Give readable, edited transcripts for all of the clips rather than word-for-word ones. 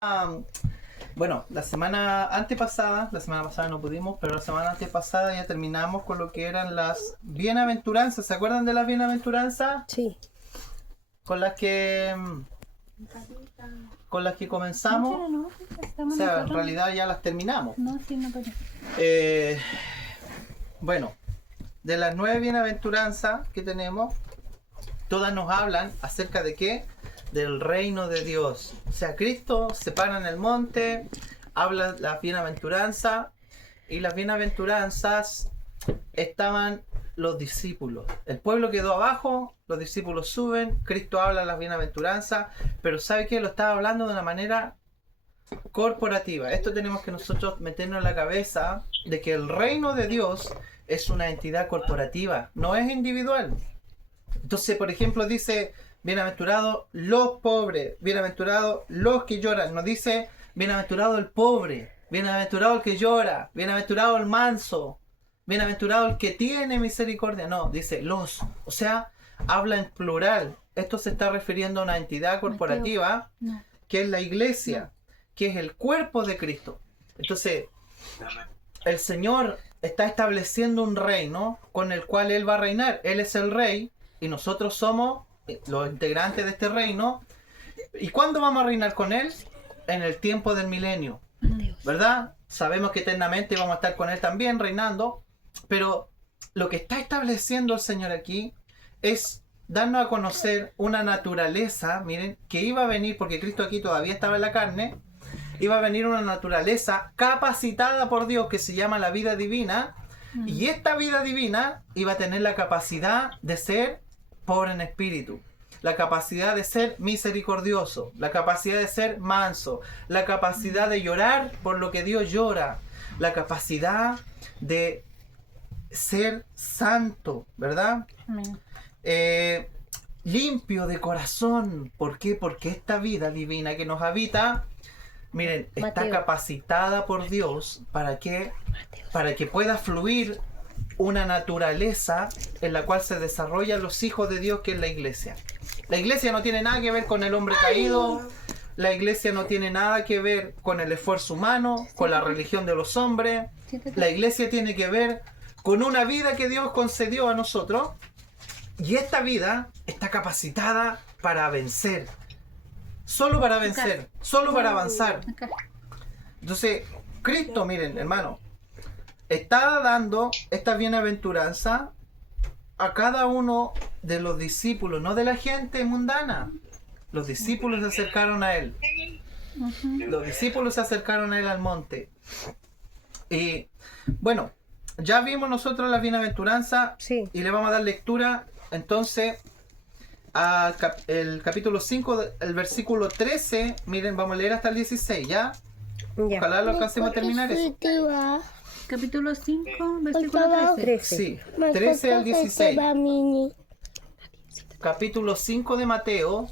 Ah, bueno, la semana pasada no pudimos, pero la semana antepasada ya terminamos con lo que eran las bienaventuranzas. ¿Se acuerdan de las bienaventuranzas? Sí. Con las que comenzamos. No, O sea, en realidad ya las terminamos. No, sí, no parece. Bueno, de las 9 bienaventuranzas que tenemos, todas nos hablan acerca de qué? Del reino de Dios. O sea, Cristo se para en el monte, habla las bienaventuranzas, y las bienaventuranzas estaban los discípulos. El pueblo quedó abajo, los discípulos suben, Cristo habla las bienaventuranzas, pero ¿sabe qué? Lo estaba hablando de una manera corporativa. Esto tenemos que nosotros meternos en la cabeza de que el reino de Dios es una entidad corporativa, no es individual. Entonces, por ejemplo, dice: bienaventurados los pobres, bienaventurados los que lloran. No dice bienaventurado el pobre, bienaventurado el que llora, bienaventurado el manso, bienaventurado el que tiene misericordia. No, dice los. O sea, habla en plural. Esto se está refiriendo a una entidad corporativa que es la iglesia, que es el cuerpo de Cristo. Entonces, el Señor está estableciendo un reino con el cual Él va a reinar. Él es el rey y nosotros somos los integrantes de este reino. ¿Y cuándo vamos a reinar con Él? En el tiempo del milenio, ¿verdad? Sabemos que eternamente vamos a estar con Él también reinando, pero lo que está estableciendo el Señor aquí es darnos a conocer una naturaleza, miren, que iba a venir, porque Cristo aquí todavía estaba en la carne, iba a venir una naturaleza capacitada por Dios que se llama la vida divina, y esta vida divina iba a tener la capacidad de ser pobre en espíritu, la capacidad de ser misericordioso, la capacidad de ser manso, la capacidad de llorar por lo que Dios llora, la capacidad de ser santo, ¿verdad? Limpio de corazón. ¿Por qué? Porque esta vida divina que nos habita, miren, está capacitada por Dios para que pueda fluir una naturaleza en la cual se desarrollan los hijos de Dios, que es la iglesia. La iglesia no tiene nada que ver con el hombre caído, la iglesia no tiene nada que ver con el esfuerzo humano, con la religión de los hombres. La iglesia tiene que ver con una vida que Dios concedió a nosotros, y esta vida está capacitada para vencer. Solo para vencer, solo para avanzar. Entonces, Cristo, miren, hermano, está dando esta bienaventuranza a cada uno de los discípulos, no de la gente mundana. Los discípulos se acercaron a Él. Los discípulos se acercaron a Él al monte. Y bueno, ya vimos nosotros la bienaventuranza, Sí. y le vamos a dar lectura entonces a el capítulo 5, el versículo 13. Miren, vamos a leer hasta el 16, ¿ya? Ya. Ojalá lo alcancemos a terminar eso. Capítulo 5, versículo 13. Sí, 13 al 16. Capítulo 5 de Mateo,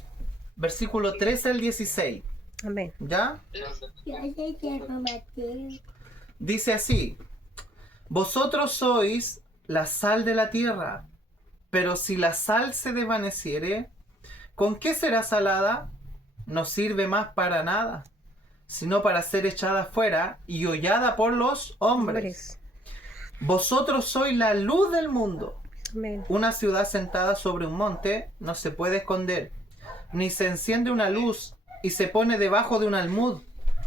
versículo 13 al 16. Amén. ¿Ya? Dice así: vosotros sois la sal de la tierra, pero si la sal se desvaneciere, ¿con qué será salada? No sirve más para nada, sino para ser echada fuera y hollada por los hombres. Vosotros sois la luz del mundo. Amén. Una ciudad sentada sobre un monte no se puede esconder, ni se enciende una luz y se pone debajo de un almud,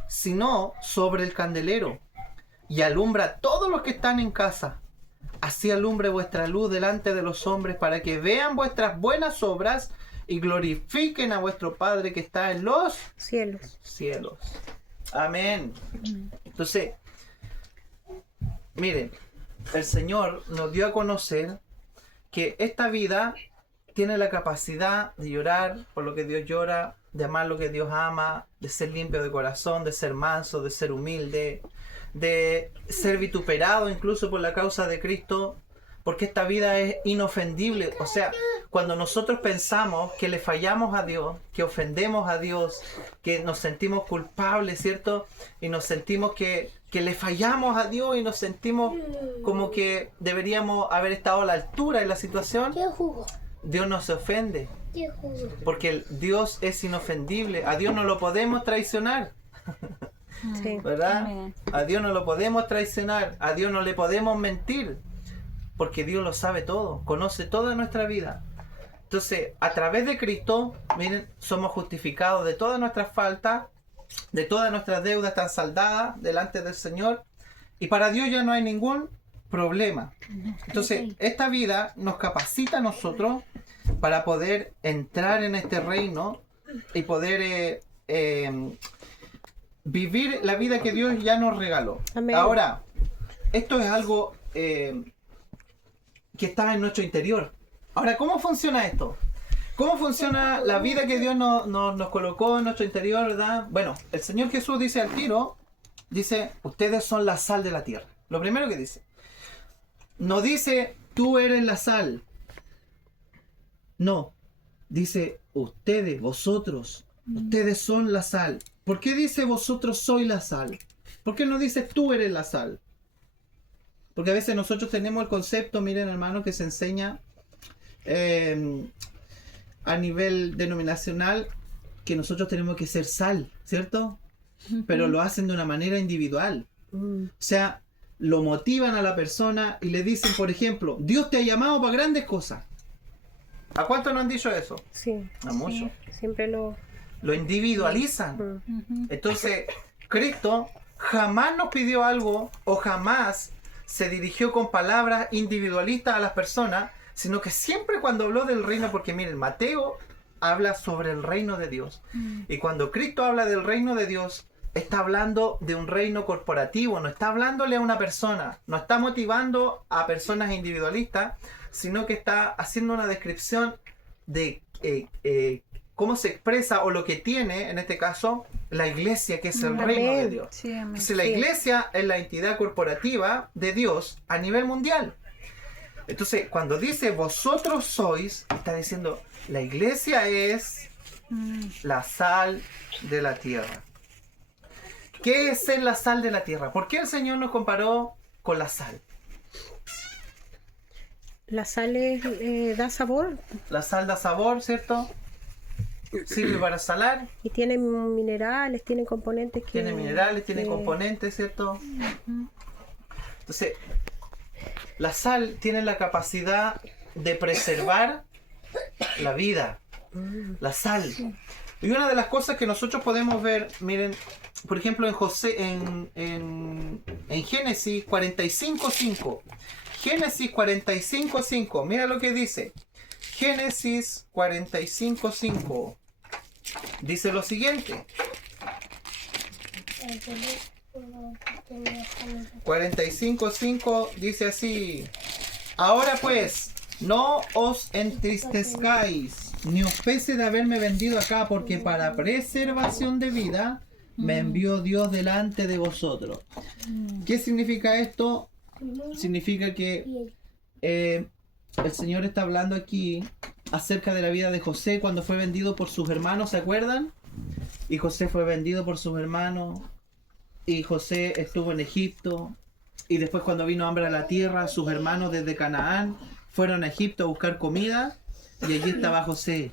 sino sobre el candelero, y alumbra a todos los que están en casa. Así alumbre vuestra luz delante de los hombres, para que vean vuestras buenas obras y glorifiquen a vuestro Padre que está en los cielos. Amén. Entonces, miren, el Señor nos dio a conocer que esta vida tiene la capacidad de llorar por lo que Dios llora, de amar lo que Dios ama, de ser limpio de corazón, de ser manso, de ser humilde, de ser vituperado incluso por la causa de Cristo, porque esta vida es inofendible. O sea, cuando nosotros pensamos que le fallamos a Dios, que ofendemos a Dios, que nos sentimos culpables, ¿cierto? Y nos sentimos que le fallamos a Dios, y nos sentimos como que deberíamos haber estado a la altura de la situación, Dios no se ofende, porque Dios es inofendible. A Dios no lo podemos traicionar. Sí. ¿verdad? Amén. A Dios no lo podemos traicionar, a Dios no le podemos mentir, porque Dios lo sabe todo, conoce toda nuestra vida. Entonces, a través de Cristo, miren, somos justificados de todas nuestras faltas, de todas nuestras deudas están saldadas delante del Señor, y para Dios ya no hay ningún problema. Entonces, esta vida nos capacita a nosotros para poder entrar en este reino y poder vivir la vida que Dios ya nos regaló. Amén. Ahora, esto es algo que está en nuestro interior. Ahora, ¿cómo funciona esto? ¿Cómo funciona la vida que Dios nos colocó en nuestro interior, verdad? Bueno, el Señor Jesús dice al tiro, dice, ustedes son la sal de la tierra. Lo primero que dice. No dice, tú eres la sal. No. Dice, ustedes, vosotros, ustedes son la sal. ¿Por qué dice vosotros sois la sal? ¿Por qué no dice tú eres la sal? Porque a veces nosotros tenemos el concepto, miren hermano, que se enseña a nivel denominacional, que nosotros tenemos que ser sal, ¿cierto? Pero lo hacen de una manera individual. O sea, lo motivan a la persona y le dicen, por ejemplo, Dios te ha llamado para grandes cosas. ¿A cuántos no han dicho eso? Sí. A muchos. Siempre lo... Lo individualizan. Entonces, Cristo jamás nos pidió algo o jamás se dirigió con palabras individualistas a las personas, sino que siempre cuando habló del reino, porque miren, Mateo habla sobre el reino de Dios. Y cuando Cristo habla del reino de Dios, está hablando de un reino corporativo, no está hablándole a una persona, no está motivando a personas individualistas, sino que está haciendo una descripción de cómo se expresa o lo que tiene, en este caso, la iglesia, que es el reino de Dios. Sí, amén. Entonces, la iglesia es la entidad corporativa de Dios a nivel mundial. Entonces, cuando dice vosotros sois, está diciendo la iglesia es la sal de la tierra. ¿Qué es ser la sal de la tierra? ¿Por qué el Señor nos comparó con la sal? La sal da sabor La sal da sabor, ¿cierto? Sirve para salar. y tiene minerales, tiene componentes que... Tiene minerales, tiene que- componentes, ¿cierto? Entonces, la sal tiene la capacidad de preservar la vida. La sal. Y una de las cosas que nosotros podemos ver, miren, por ejemplo, en Génesis 45:5. Génesis 45:5. Mira lo que dice. Génesis 45:5. Dice lo siguiente. 45:5 dice así: ahora pues, no os entristezcáis, ni os pese de haberme vendido acá, porque para preservación de vida me envió Dios delante de vosotros. ¿Qué significa esto? Significa que el Señor está hablando aquí acerca de la vida de José cuando fue vendido por sus hermanos, ¿se acuerdan? Y José fue vendido por sus hermanos. Y José estuvo en Egipto. Y después, cuando vino hambre a la tierra, sus hermanos desde Canaán fueron a Egipto a buscar comida. Y allí estaba José.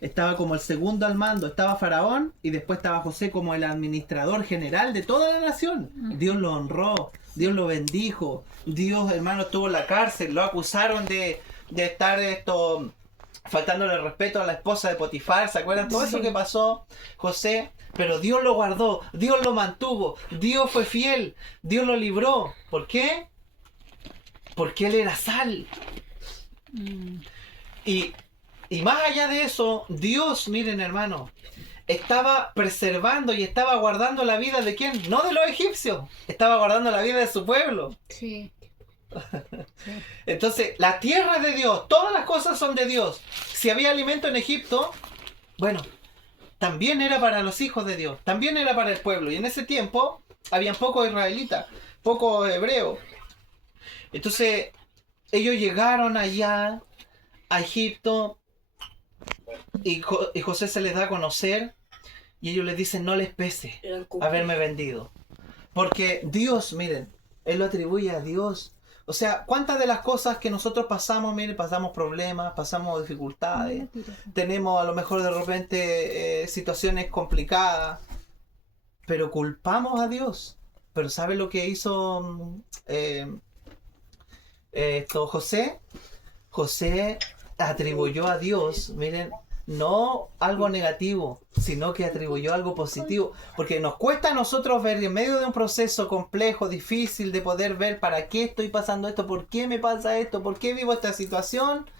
Estaba como el segundo al mando. Estaba Faraón. Y después estaba José como el administrador general de toda la nación. Dios lo honró. Dios lo bendijo. Dios, hermano, estuvo en la cárcel. Lo acusaron de estar faltándole el respeto a la esposa de Potifar. ¿Se acuerdan? Todo eso que pasó, José. Pero Dios lo guardó, Dios lo mantuvo, Dios fue fiel, Dios lo libró. ¿Por qué? Porque Él era sal. Y más allá de eso, Dios, miren hermano, estaba preservando y estaba guardando la vida de ¿quién? No de los egipcios, estaba guardando la vida de su pueblo. Sí. Entonces, la tierra es de Dios, todas las cosas son de Dios. Si había alimento en Egipto, bueno, también era para los hijos de Dios, también era para el pueblo. Y en ese tiempo habían pocos israelitas, pocos hebreos. Entonces ellos llegaron allá a Egipto y José se les da a conocer y ellos les dicen no les pese haberme vendido. Porque Dios, miren, Él lo atribuye a Dios. O sea, ¿cuántas de las cosas que nosotros pasamos, miren, pasamos problemas, pasamos dificultades, tenemos a lo mejor de repente situaciones complicadas? pero culpamos a Dios. Pero ¿sabe lo que hizo José? José atribuyó a Dios, miren, no algo negativo, sino que atribuyó algo positivo. Porque nos cuesta a nosotros ver en medio de un proceso complejo, difícil de poder ver para qué estoy pasando esto, por qué me pasa esto, por qué vivo esta situación.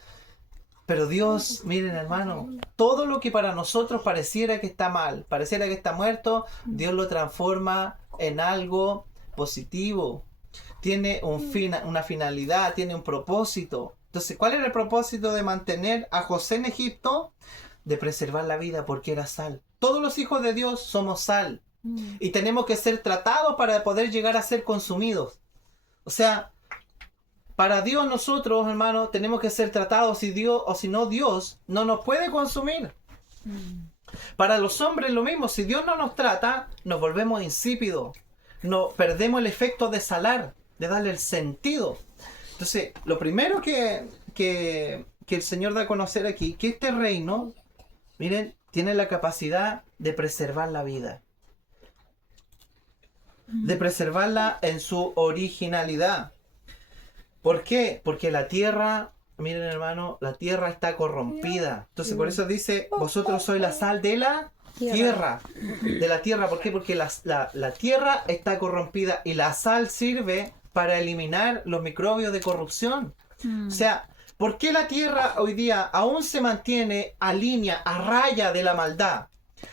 Pero Dios, miren hermano, todo lo que para nosotros pareciera que está mal, pareciera que está muerto, Dios lo transforma en algo positivo. Tiene una finalidad, tiene un propósito. Entonces, ¿cuál era el propósito de mantener a José en Egipto? De preservar la vida, porque era sal. Todos los hijos de Dios somos sal. Y tenemos que ser tratados para poder llegar a ser consumidos. O sea, para Dios nosotros, hermanos, tenemos que ser tratados, o si no, Dios no nos puede consumir. Para los hombres lo mismo, si Dios no nos trata, nos volvemos insípidos. No, perdemos el efecto de salar, de darle el sentido. Entonces, lo primero que el Señor da a conocer aquí, que este reino, miren, tiene la capacidad de preservar la vida. De preservarla en su originalidad. ¿Por qué? Porque la tierra, miren hermano, la tierra está corrompida. Entonces por eso dice, vosotros sois la sal de la tierra. De la tierra, ¿por qué? Porque la tierra está corrompida y la sal sirve para eliminar los microbios de corrupción. O sea, ¿por qué la tierra hoy día aún se mantiene a línea, a raya de la maldad?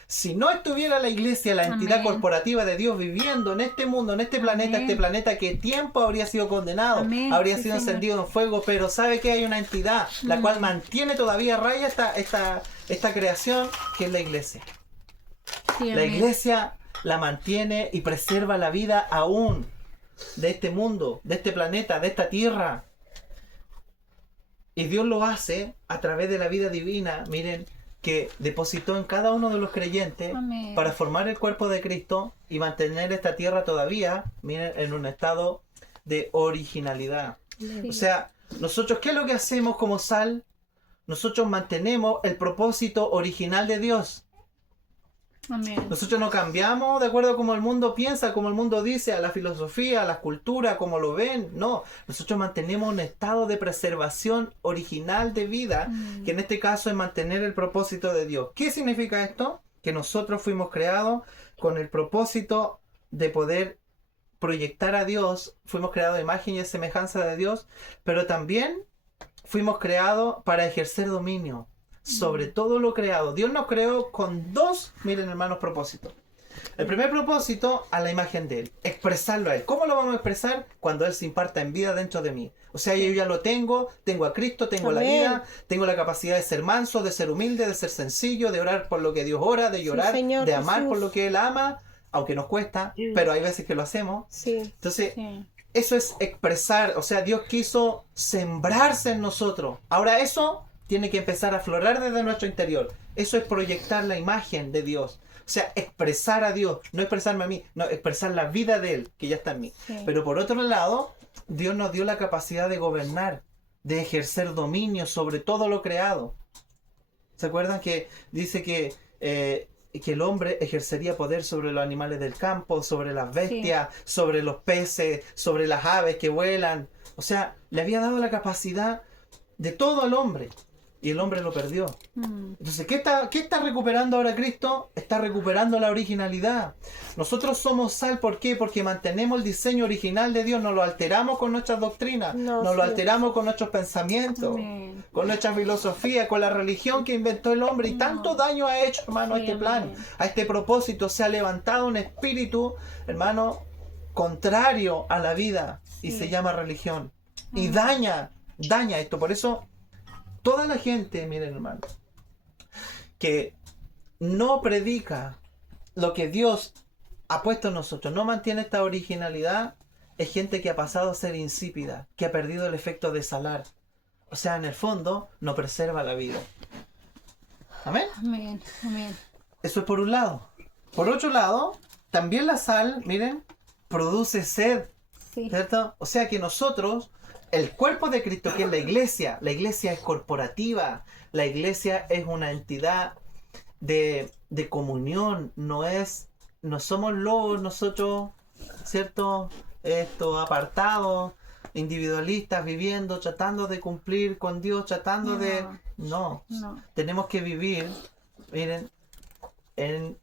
Si no estuviera la iglesia, la entidad corporativa de Dios viviendo en este mundo, en este planeta que tiempo habría sido condenado, habría sido encendido en fuego, pero sabe que hay una entidad la cual mantiene todavía a raya esta creación, que es la iglesia. La iglesia la mantiene y preserva la vida aún de este mundo, de este planeta, de esta tierra. Y Dios lo hace a través de la vida divina, miren, que depositó en cada uno de los creyentes para formar el cuerpo de Cristo y mantener esta tierra todavía, miren, en un estado de originalidad. O sea, nosotros, ¿qué es lo que hacemos como sal? Nosotros mantenemos el propósito original de Dios. Amén. Nosotros no cambiamos de acuerdo a como el mundo piensa, como el mundo dice, a la filosofía, a la cultura, como lo ven. No, nosotros mantenemos un estado de preservación original de vida, que en este caso es mantener el propósito de Dios. ¿Qué significa esto? Que nosotros fuimos creados con el propósito de poder proyectar a Dios, fuimos creados a imagen y semejanza de Dios, pero también fuimos creados para ejercer dominio sobre todo lo creado. Dios nos creó con dos, miren hermanos, propósitos. El primer propósito, a la imagen de Él, expresarlo a Él. ¿Cómo lo vamos a expresar? Cuando Él se imparta en vida dentro de mí. O sea, yo ya lo tengo a Cristo, tengo la vida, tengo la capacidad de ser manso, de ser humilde, de ser sencillo, de orar por lo que Dios ora, de llorar, Señor, de amar Jesús. por lo que Él ama, aunque nos cuesta, pero hay veces que lo hacemos. Sí. Entonces, Sí. eso es expresar, o sea, Dios quiso sembrarse en nosotros. Ahora eso tiene que empezar a aflorar desde nuestro interior. Eso es proyectar la imagen de Dios. O sea, expresar a Dios, no expresarme a mí, no, expresar la vida de Él, que ya está en mí. Sí. Pero por otro lado, Dios nos dio la capacidad de gobernar, de ejercer dominio sobre todo lo creado. ¿Se acuerdan que dice que el hombre ejercería poder sobre los animales del campo, sobre las bestias, sobre los peces, sobre las aves que vuelan? O sea, le había dado la capacidad de todo al hombre. Y el hombre lo perdió. Entonces, ¿qué está recuperando ahora Cristo? Está recuperando la originalidad. Nosotros somos sal, ¿por qué? Porque mantenemos el diseño original de Dios, no lo alteramos con nuestras doctrinas, no lo alteramos con nuestros pensamientos, Amén. con nuestra filosofía, con la religión que inventó el hombre, y tanto daño ha hecho, hermano, a este plan, a este propósito. Se ha levantado un espíritu, hermano, contrario a la vida, y se llama religión. Y daña esto. Por eso toda la gente, miren hermano, que no predica lo que Dios ha puesto en nosotros, no mantiene esta originalidad, es gente que ha pasado a ser insípida, que ha perdido el efecto de salar. O sea, en el fondo, no preserva la vida. ¿Amén? Amén. Amén. Eso es por un lado. Por otro lado, también la sal, miren, produce sed, Sí. ¿cierto? O sea que nosotros, el cuerpo de Cristo, que es la iglesia es corporativa, la iglesia es una entidad de comunión, no es no somos lobos nosotros, ¿cierto? Apartados, individualistas, viviendo, tratando de cumplir con Dios, tratando de... No, tenemos que vivir, miren, en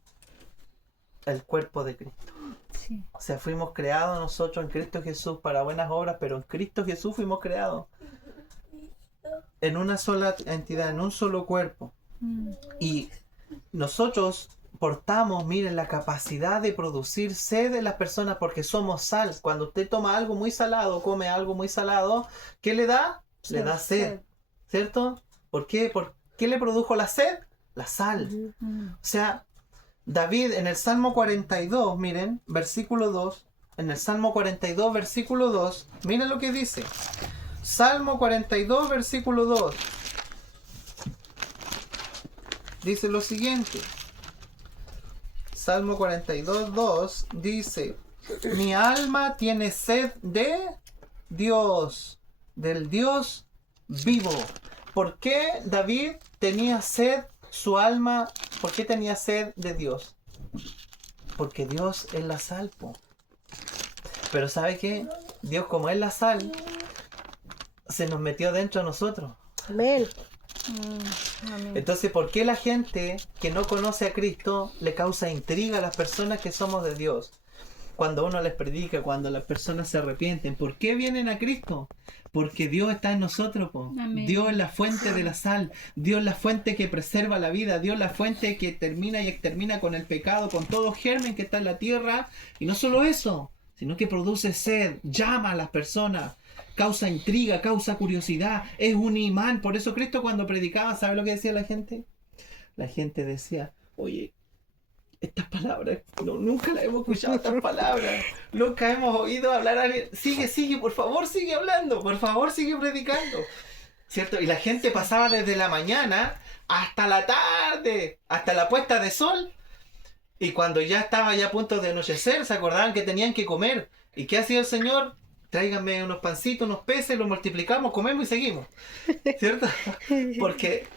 el cuerpo de Cristo. Sí. O sea, fuimos creados nosotros en Cristo Jesús para buenas obras, pero en Cristo Jesús fuimos creados en una sola entidad, en un solo cuerpo. Y nosotros portamos, miren, la capacidad de producir sed en las personas porque somos sal. Cuando usted toma algo muy salado, come algo muy salado, ¿qué le da? Le da sed, ¿cierto? ¿Por qué? ¿Por qué le produjo la sed? La sal. O sea, David en el Salmo 42, miren, versículo 2, en el Salmo 42, versículo 2, miren lo que dice. Salmo 42, versículo 2. Dice lo siguiente. Salmo 42, 2 dice: mi alma tiene sed de Dios, del Dios vivo. ¿Por qué David tenía sed, su alma, por qué tenía sed de Dios? Porque Dios es la sal, po. Pero ¿sabe qué? Dios, como es la sal, se nos metió dentro de nosotros. Amén. Amén. Entonces, ¿por qué la gente que no conoce a Cristo le causa intriga a las personas que somos de Dios? Cuando uno les predica, cuando las personas se arrepienten, ¿por qué vienen a Cristo? Porque Dios está en nosotros, po. Amén. Dios es la fuente de la sal, Dios es la fuente que preserva la vida, Dios es la fuente que termina y extermina con el pecado, con todo germen que está en la tierra. Y no solo eso, sino que produce sed, llama a las personas, causa intriga, causa curiosidad, es un imán. Por eso Cristo cuando predicaba, ¿sabe lo que decía la gente? La gente decía: oye, estas palabras, nunca las hemos escuchado, estas palabras, nunca hemos oído hablar a alguien. Sigue, por favor, sigue hablando, por favor, sigue predicando, ¿cierto? Y la gente pasaba desde la mañana hasta la tarde, hasta la puesta de sol, y cuando ya estaba ya a punto de anochecer, se acordaban que tenían que comer. ¿Y qué hacía el Señor? Tráiganme unos pancitos, unos peces, los multiplicamos, comemos y seguimos, ¿cierto? ¿Por qué?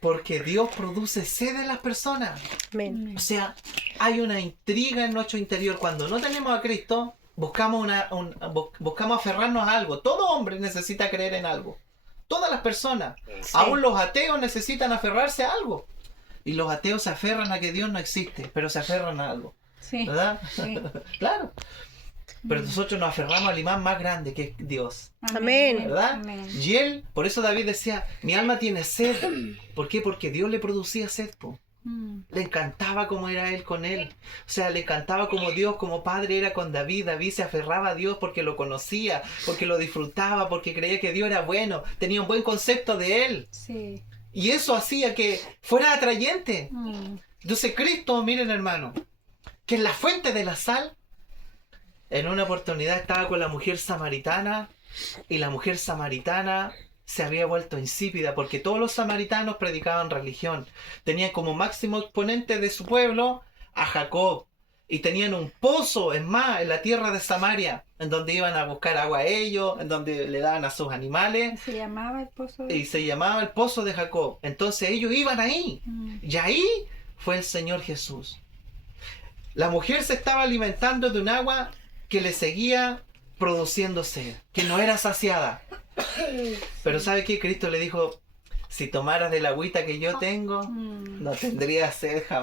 Porque Dios produce sed en las personas. Amén. O sea, hay una intriga en nuestro interior. Cuando no tenemos a Cristo, buscamos aferrarnos a algo. Todo hombre necesita creer en algo. Todas las personas. Sí. Aún los ateos necesitan aferrarse a algo. Y los ateos se aferran a que Dios no existe, pero se aferran a algo. Sí. ¿Verdad? Sí. Claro. Pero nosotros nos aferramos al imán más grande, que es Dios. Amén. ¿Verdad? Amén. Y él, por eso David decía: mi alma tiene sed. ¿Por qué? Porque Dios le producía sed, po. Le encantaba cómo era él con él. O sea, le encantaba como Dios, como padre era con David. David se aferraba a Dios porque lo conocía, porque lo disfrutaba, porque creía que Dios era bueno, tenía un buen concepto de él. Sí. Y eso hacía que fuera atrayente. Entonces Cristo, miren hermano, que es la fuente de la sal, en una oportunidad estaba con la mujer samaritana, y la mujer samaritana se había vuelto insípida porque todos los samaritanos predicaban religión. Tenían como máximo exponente de su pueblo a Jacob, y tenían un pozo, es más, en la tierra de Samaria, en donde iban a buscar agua a ellos, en donde le daban a sus animales, Se llamaba el pozo de... y se llamaba el pozo de Jacob. Entonces ellos iban ahí, y ahí fue el Señor Jesús. La mujer se estaba alimentando de un agua que le seguía produciendo sed, que no era saciada. Pero ¿sabe qué? Cristo le dijo: si tomaras de la agüita que yo tengo, no tendrías sed jamás.